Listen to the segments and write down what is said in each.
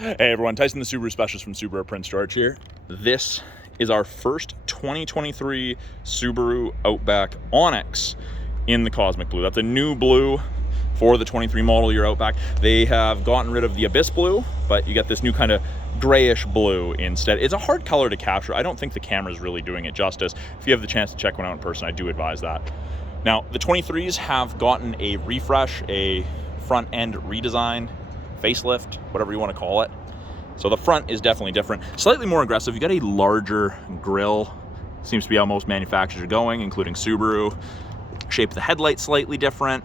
Hey everyone, Tyson the Subaru Specialist from Subaru Prince George here. This is our first 2023 Subaru Outback Onyx in the Cosmic Blue. That's a new blue for the 23 model year Outback. They have gotten rid of the Abyss Blue, but you get this new kind of grayish blue instead. It's a hard color to capture. I don't think the camera is really doing it justice. If you have the chance to check one out in person, I do advise that. Now, the 23s have gotten a refresh, a front end redesign, facelift, whatever you want to call it. So the front is definitely different, slightly more aggressive. You got a larger grille, seems to be how most manufacturers are going, including Subaru. Shape of the headlight slightly different.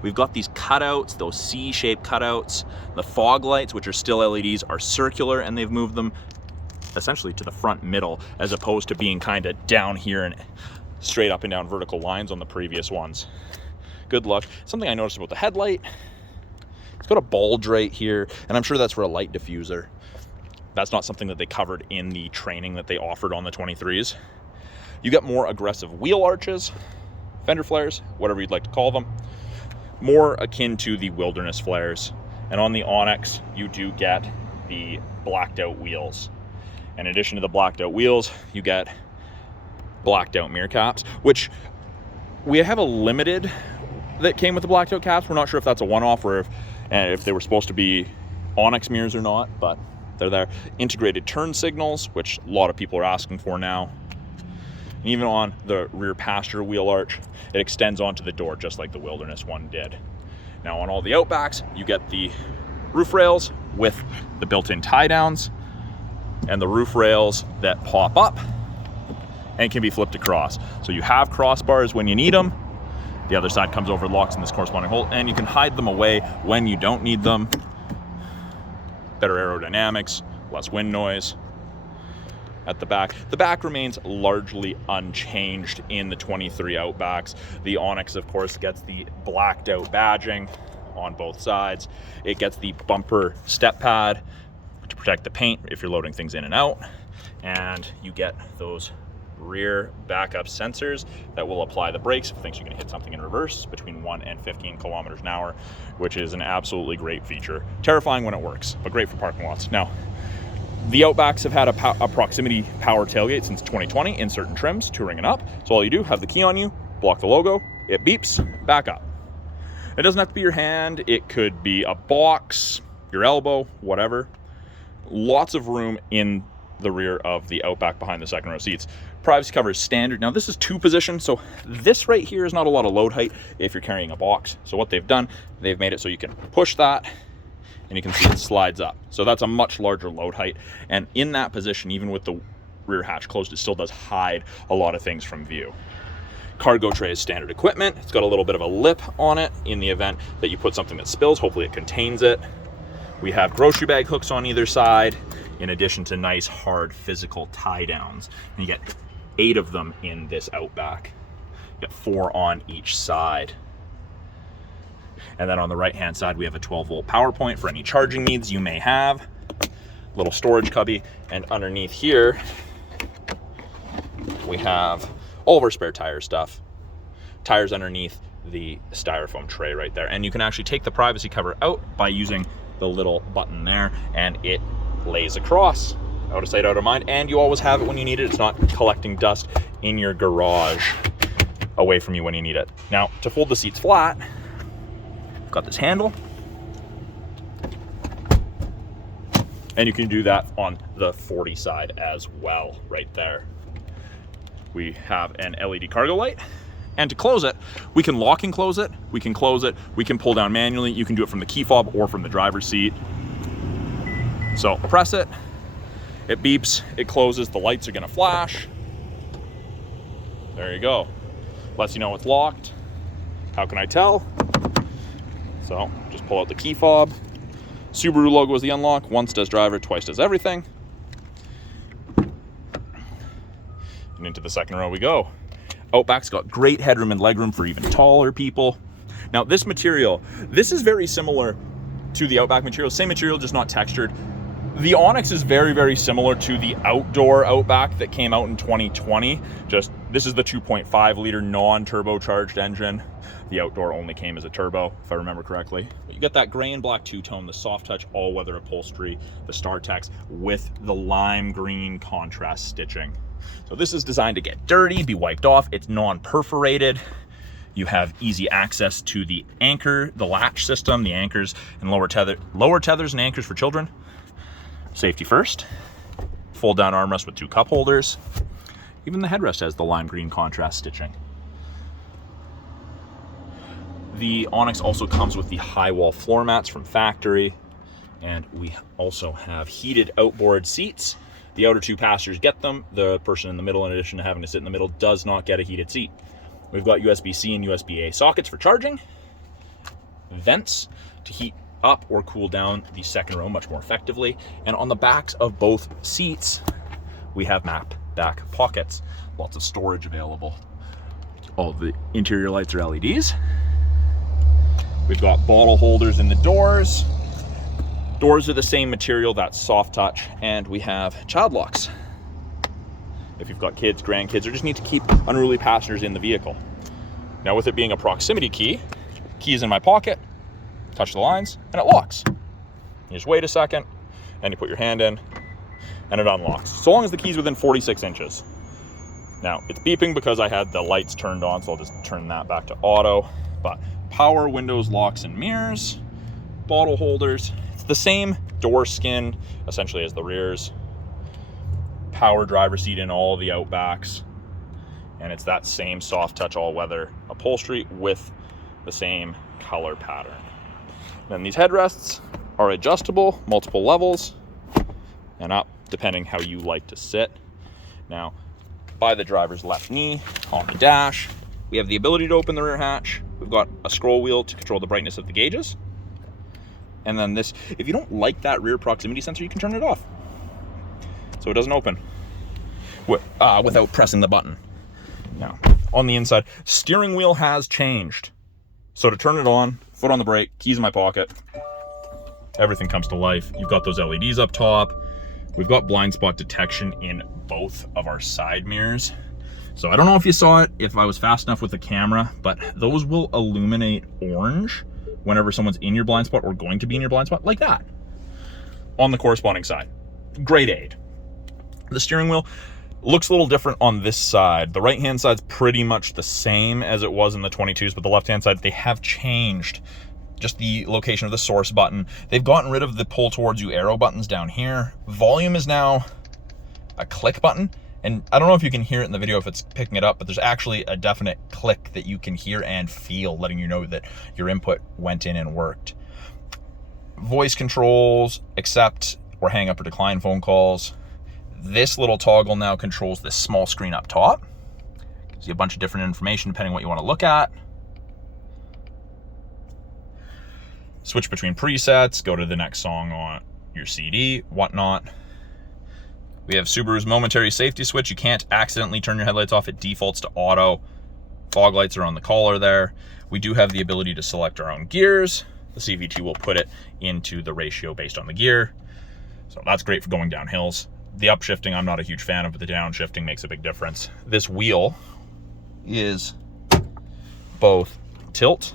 We've got these cutouts, those C-shaped cutouts. The fog lights, which are still LEDs, are circular, and they've moved them essentially to the front middle, as opposed to being kind of down here and straight up and down vertical lines on the previous ones. Good luck. Something I noticed about the headlight, it's got a bulge right here, and I'm sure that's for a light diffuser. That's not something that they covered in the training that they offered on the 23s. You get more aggressive wheel arches, fender flares, whatever you'd like to call them, more akin to the wilderness flares. And on the Onyx, you do get the blacked out wheels. In addition to the blacked out wheels, you get blacked out mirror caps, which we have a limited that came with the blacked out caps. We're not sure if that's a one-off or if they were supposed to be Onyx mirrors or not, but they're there. Integrated turn signals, which a lot of people are asking for now. And even on the rear passenger wheel arch, it extends onto the door just like the Wilderness one did. Now on all the Outbacks, you get the roof rails with the built-in tie downs and the roof rails that pop up and can be flipped across. So you have crossbars when you need them. The other side comes over, locks in this corresponding hole, and you can hide them away when you don't need them. Better aerodynamics, less wind noise. At the back, the back remains largely unchanged in the 23 Outbacks. The Onyx, of course, gets the blacked out badging on both sides. It gets the bumper step pad to protect the paint if you're loading things in and out. And you get those rear backup sensors that will apply the brakes if it thinks you're going to hit something in reverse between 1 and 15 kilometers an hour, which is an absolutely great feature. Terrifying when it works, but great for parking lots. Now, the Outbacks have had a proximity power tailgate since 2020 in certain trims, touring and up. So all you do, have the key on you, block the logo, it beeps, back up. It doesn't have to be your hand. It could be a box, your elbow, whatever. Lots of room in the rear of the Outback behind the second row seats. Privacy cover is standard. Now this is 2-position, so this right here is not a lot of load height if you're carrying a box. So what they've done, they've made it so you can push that and you can see it slides up. So that's a much larger load height. And in that position, even with the rear hatch closed, it still does hide a lot of things from view. Cargo tray is standard equipment. It's got a little bit of a lip on it in the event that you put something that spills. Hopefully it contains it. We have grocery bag hooks on either side, in addition to nice hard physical tie downs. And you get 8 of them in this Outback. You get 4 on each side. And then on the right hand side, we have a 12-volt power point for any charging needs you may have. Little storage cubby, and underneath here, we have all of our spare tire stuff. Tires underneath the styrofoam tray right there. And you can actually take the privacy cover out by using the little button there, and it lays across. Out of sight, out of mind, and you always have it when you need it. It's not collecting dust in your garage away from you when you need it. Now, to fold the seats flat, got this handle, and you can do that on the 40 side as well, right there. We have an LED cargo light, and to close it, we can lock and close it, we can close it, we can pull down manually, you can do it from the key fob or from the driver's seat. So press it, it beeps, it closes, the lights are gonna flash. There you go. Lets you know it's locked. How can I tell? So just pull out the key fob. Subaru logo is the unlock. Once does driver, twice does everything. And into the second row we go. Outback's got great headroom and legroom for even taller people. Now this material, this is very similar to the Outback material. Same material, just not textured. The Onyx is very, very similar to the outdoor Outback that came out in 2020. Just, this is the 2.5 liter non-turbocharged engine. The outdoor only came as a turbo, if I remember correctly. But you get that gray and black two-tone, the soft touch all-weather upholstery, the StarTex with the lime green contrast stitching. So this is designed to get dirty, be wiped off. It's non-perforated. You have easy access to the anchor, the latch system, the anchors and lower tethers and anchors for children. Safety first. Fold down armrest with 2 cup holders. Even the headrest has the lime green contrast stitching. The Onyx also comes with the high wall floor mats from factory, and we also have heated outboard seats. The outer 2 passengers get them. The person in the middle, in addition to having to sit in the middle, does not get a heated seat. We've got USB-C and USB-A sockets for charging, vents to heat up or cool down the second row much more effectively. And on the backs of both seats, we have map back pockets. Lots of storage available. All the interior lights are LEDs. We've got bottle holders in the doors. Doors are the same material, that's soft touch. And we have child locks. If you've got kids, grandkids, or just need to keep unruly passengers in the vehicle. Now with it being a proximity key, key is in my pocket, touch the lines, and it locks. You just wait a second, and you put your hand in, and it unlocks. So long as the key's within 46 inches. Now, it's beeping because I had the lights turned on, so I'll just turn that back to auto. But power, windows, locks, and mirrors, bottle holders. It's the same door skin, essentially, as the rears. Power driver seat in all the Outbacks. And it's that same soft touch all-weather upholstery with the same color pattern. Then these headrests are adjustable, multiple levels, and up depending how you like to sit. Now, by the driver's left knee on the dash, we have the ability to open the rear hatch. We've got a scroll wheel to control the brightness of the gauges. And then this, if you don't like that rear proximity sensor, you can turn it off, so it doesn't open without pressing the button. Now, on the inside, steering wheel has changed. So to turn it on, foot on the brake, keys in my pocket, everything comes to life. You've got those LEDs up top. We've got blind spot detection in both of our side mirrors. So I don't know if you saw it, if I was fast enough with the camera, but those will illuminate orange whenever someone's in your blind spot or going to be in your blind spot, like that. On the corresponding side, great aid. The steering wheel looks a little different on this side. The right-hand side's pretty much the same as it was in the 22s, but the left-hand side, they have changed just the location of the source button. They've gotten rid of the pull towards you arrow buttons down here. Volume is now a click button. And I don't know if you can hear it in the video if it's picking it up, but there's actually a definite click that you can hear and feel, letting you know that your input went in and worked. Voice controls, accept or hang up or decline phone calls. This little toggle now controls this small screen up top. Gives you a bunch of different information depending on what you want to look at. Switch between presets, go to the next song on your CD, whatnot. We have Subaru's momentary safety switch. You can't accidentally turn your headlights off. It defaults to auto. Fog lights are on the collar there. We do have the ability to select our own gears. The CVT will put it into the ratio based on the gear. So that's great for going down hills. The upshifting I'm not a huge fan of, but the downshifting makes a big difference. This wheel is both tilt,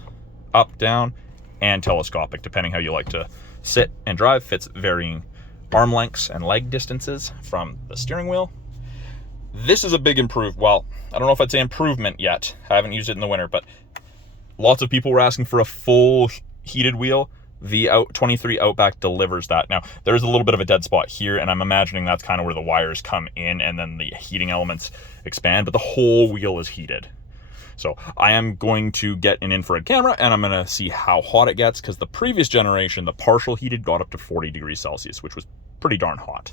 up, down, and telescopic, depending how you like to sit and drive. Fits varying arm lengths and leg distances from the steering wheel. This is a big improvement. Well, I don't know if I'd say improvement yet. I haven't used it in the winter, but lots of people were asking for a full heated wheel. The 23 Outback delivers that. Now, there's a little bit of a dead spot here, and I'm imagining that's kind of where the wires come in and then the heating elements expand, but the whole wheel is heated. So I am going to get an infrared camera and I'm going to see how hot it gets, because the previous generation, the partial heated, got up to 40 degrees Celsius, which was pretty darn hot.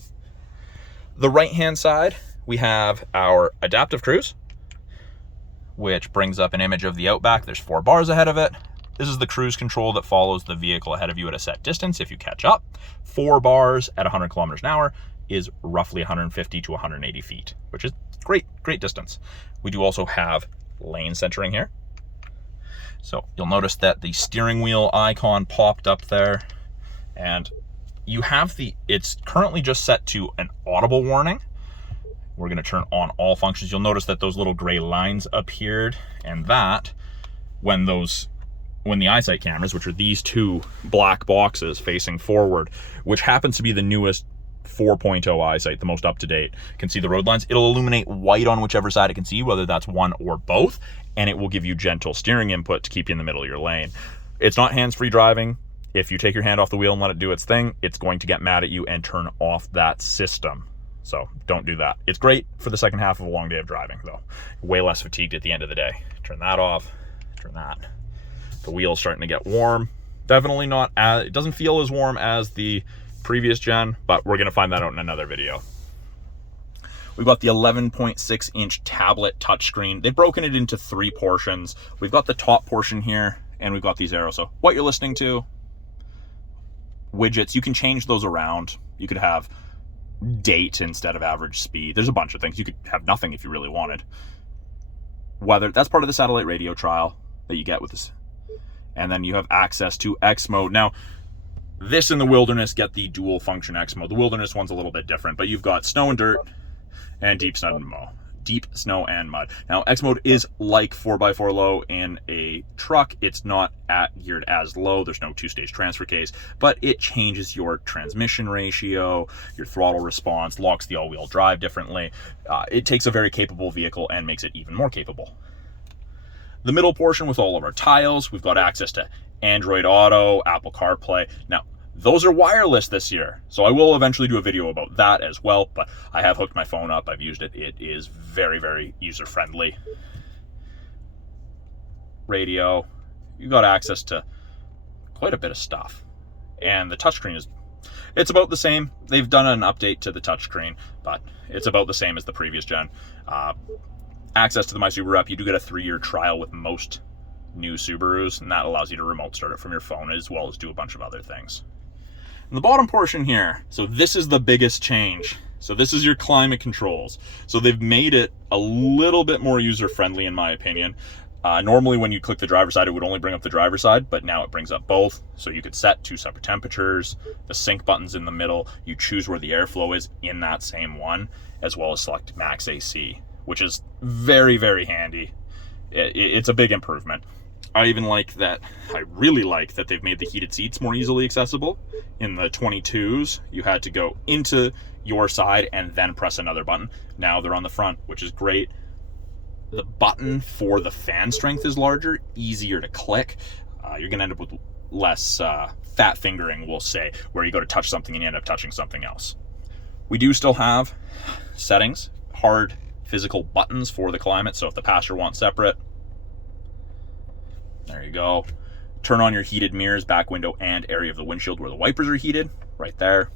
The right-hand side, we have our adaptive cruise, which brings up an image of the Outback. There's 4 bars ahead of it. This is the cruise control that follows the vehicle ahead of you at a set distance if you catch up. 4 bars at 100 kilometers an hour is roughly 150 to 180 feet, which is great distance. We do also have lane centering here. So you'll notice that the steering wheel icon popped up there, and you have it's currently just set to an audible warning. We're going to turn on all functions. You'll notice that those little gray lines appeared, and that when the eyesight cameras, which are these two black boxes facing forward, which happens to be the newest 4.0 eyesight, the most up-to-date, can see the road lines, it'll illuminate white on whichever side it can see, whether that's one or both, and it will give you gentle steering input to keep you in the middle of your lane. It's not hands-free driving. If you take your hand off the wheel and let it do its thing, it's going to get mad at you and turn off that system. So don't do that. It's great for the second half of a long day of driving, though. Way less fatigued at the end of the day. Turn that off, turn that. The wheel's starting to get warm. Definitely not as, it doesn't feel as warm as the previous gen, but we're gonna find that out in another video. We've got the 11.6-inch tablet touchscreen. They've broken it into 3 portions. We've got the top portion here, and we've got these arrows. So what you're listening to, widgets, you can change those around. You could have date instead of average speed. There's a bunch of things. You could have nothing if you really wanted. Weather, that's part of the satellite radio trial that you get with this. And then you have access to X mode. Now, this in the wilderness, get the dual function X mode. The wilderness one's a little bit different, but you've got snow and dirt and deep snow and mud. Now, X mode is like 4x4 low in a truck. It's not geared as low. There's no 2-stage transfer case, but it changes your transmission ratio, your throttle response, locks the all-wheel drive differently. It takes a very capable vehicle and makes it even more capable. The middle portion with all of our tiles, we've got access to Android Auto, Apple CarPlay. Now, those are wireless this year, so I will eventually do a video about that as well, but I have hooked my phone up. I've used it. It is very, very user-friendly. Radio, you've got access to quite a bit of stuff. And the touchscreen it's about the same. They've done an update to the touchscreen, but it's about the same as the previous gen. Access to the My Subaru app. You do get a 3-year trial with most new Subarus, and that allows you to remote start it from your phone as well as do a bunch of other things. In the bottom portion here, so this is the biggest change. So this is your climate controls. So they've made it a little bit more user-friendly in my opinion. Normally when you click the driver's side, it would only bring up the driver's side, but now it brings up both. So you could set 2 separate temperatures, the sync button's in the middle, you choose where the airflow is in that same one, as well as select max AC, which is very, very handy. It's a big improvement. I really like that they've made the heated seats more easily accessible. In the 22s, you had to go into your side and then press another button. Now they're on the front, which is great. The button for the fan strength is larger, easier to click. You're gonna end up with less fat fingering, we'll say, where you go to touch something and you end up touching something else. We do still have settings, hard physical buttons for the climate. So if the passenger wants separate, there you go. Turn on your heated mirrors, back window, and area of the windshield where the wipers are heated, right there.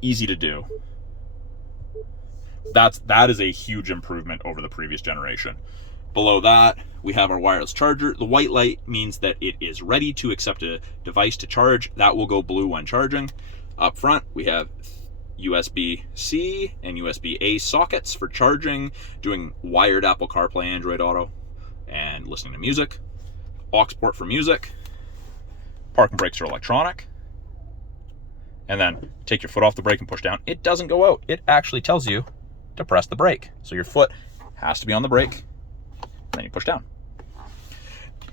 Easy to do. That is a huge improvement over the previous generation. Below that, we have our wireless charger. The white light means that it is ready to accept a device to charge. That will go blue when charging. Up front, we have USB-C and USB-A sockets for charging, doing wired Apple CarPlay, Android Auto, and listening to music. Aux port for music. Park and brakes are electronic. And then take your foot off the brake and push down. It doesn't go out. It actually tells you to press the brake. So your foot has to be on the brake, and then you push down.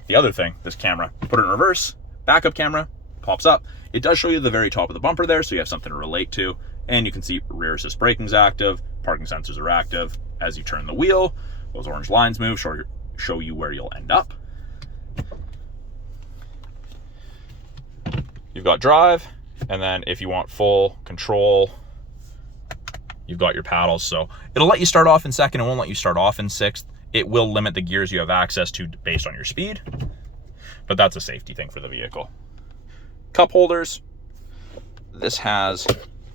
The other thing, this camera, put it in reverse, backup camera, pops up. It does show you the very top of the bumper there, so you have something to relate to. And you can see rear assist braking's active, parking sensors are active. As you turn the wheel, those orange lines move, show you where you'll end up. You've got drive, and then if you want full control, you've got your paddles. So it'll let you start off in second, it won't let you start off in sixth. It will limit the gears you have access to based on your speed, but that's a safety thing for the vehicle. Cup holders. This has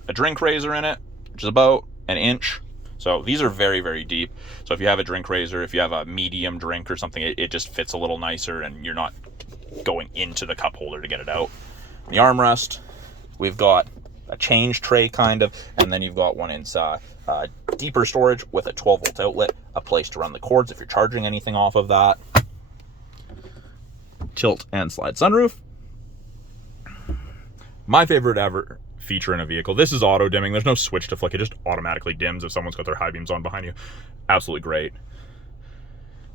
a drink raiser in it, which is about an inch. So these are very, very deep. So if you have a drink raiser, if you have a medium drink or something, it just fits a little nicer and you're not going into the cup holder to get it out. The armrest, we've got a change tray kind of, and then you've got one inside. Deeper storage with a 12-volt outlet, a place to run the cords if you're charging anything off of that. Tilt and slide sunroof. My favorite feature in a vehicle. This is auto dimming. There's no switch to flick. It just automatically dims if someone's got their high beams on behind you. Absolutely great.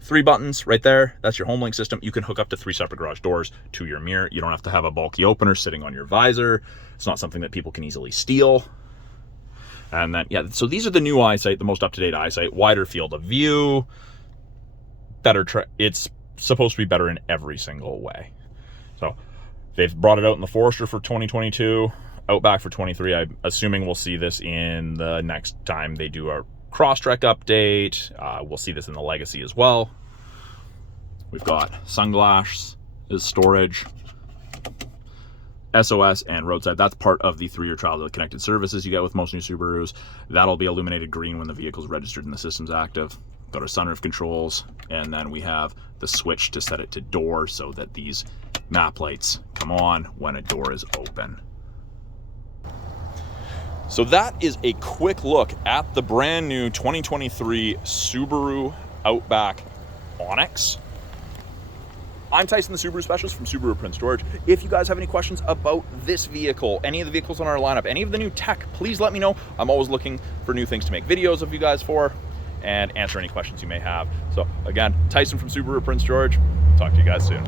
3 buttons right there. That's your HomeLink system. You can hook up to 3 separate garage doors to your mirror. You don't have to have a bulky opener sitting on your visor. It's not something that people can easily steal. And then, yeah, so these are the new eyesight, the most up-to-date eyesight, wider field of view, better, it's supposed to be better in every single way. So they've brought it out in the Forester for 2022, Outback for 23. I'm assuming we'll see this in the next time they do a Crosstrek update. We'll see this in the Legacy as well. We've got sunglass as storage, SOS and roadside. That's part of the 3-year trial of the connected services you get with most new Subarus. That'll be illuminated green when the vehicle's registered and the system's active. Got our sunroof controls, and then we have the switch to set it to door so that these map lights come on when a door is open. So that is a quick look at the brand new 2023 Subaru Outback Onyx. I'm Tyson, the Subaru specialist from Subaru Print Storage. If you guys have any questions about this vehicle, any of the vehicles on our lineup, any of the new tech, please let me know. I'm always looking for new things to make videos of you guys for and answer any questions you may have. So again, Tyson from Subaru Print Storage. Talk to you guys soon.